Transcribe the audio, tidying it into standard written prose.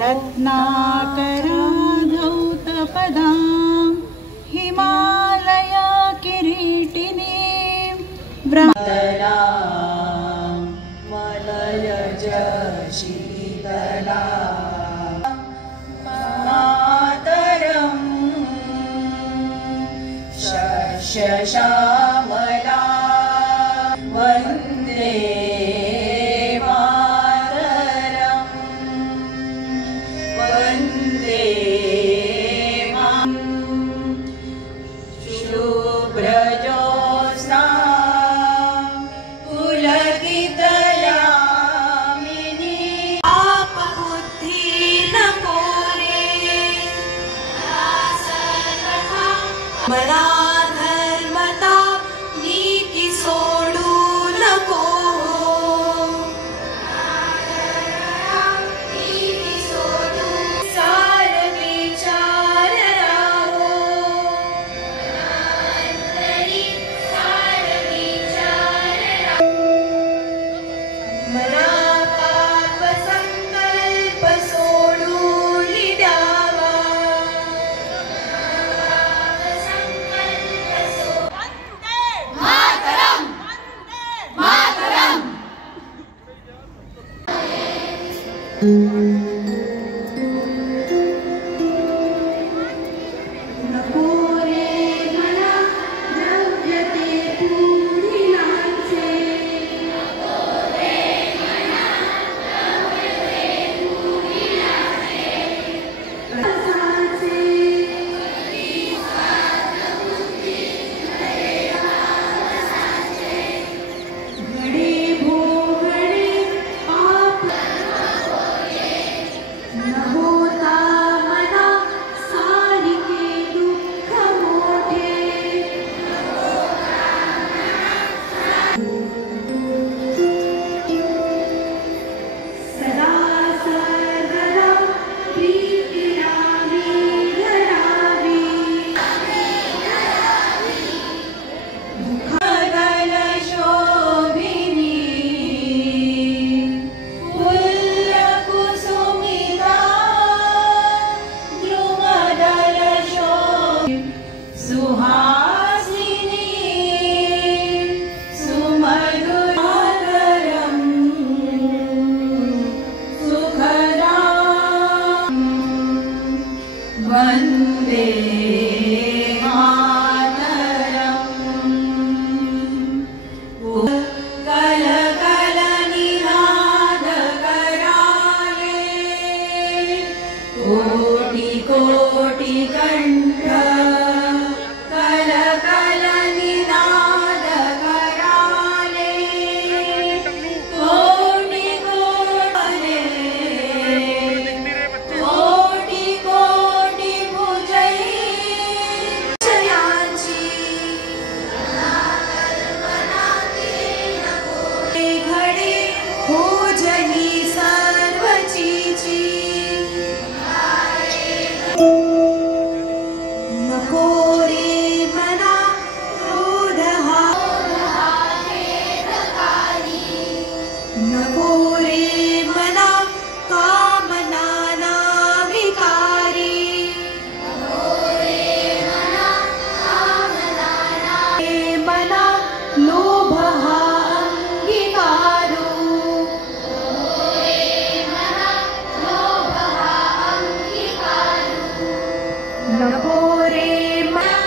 रत्नाकरा धौतपदां हिमालया किरीटिनीं ब्रह्मतलां मलयज शीतला मातरं शस्यश्यामला वन्दे मातरं वन्दे शुभ्रजोत्स्ना पुलकितयामिनी आपबुद्धि नको रे मला धर्मता नीती सोडू नको सार विचार राहो मला पाप संकल्प सोडून द्यावा नको रे मला द्रव्य ते पुढीलांचे घडे भोगडे पाप न होता मना सारिके दुःख मोठे सदा सर्वदा प्रीतीला मी धरावी मुखगल शोभिनी फुल्लकुसुमिता द्रुमदल सुहासिनी सुमधुरं सुखदां वन्दे कल कल निनाद कराले कोटि कोटि कंठ कल कल निनाद कराले कोटि कोटि कोटि कोटि पूजै जयांची घडे हो जनी सर्वचीची नको रे मना क्रोध हा नको रे मना कामना ना विकारी हे मना लोभ हा अंगीकारू नको रे मना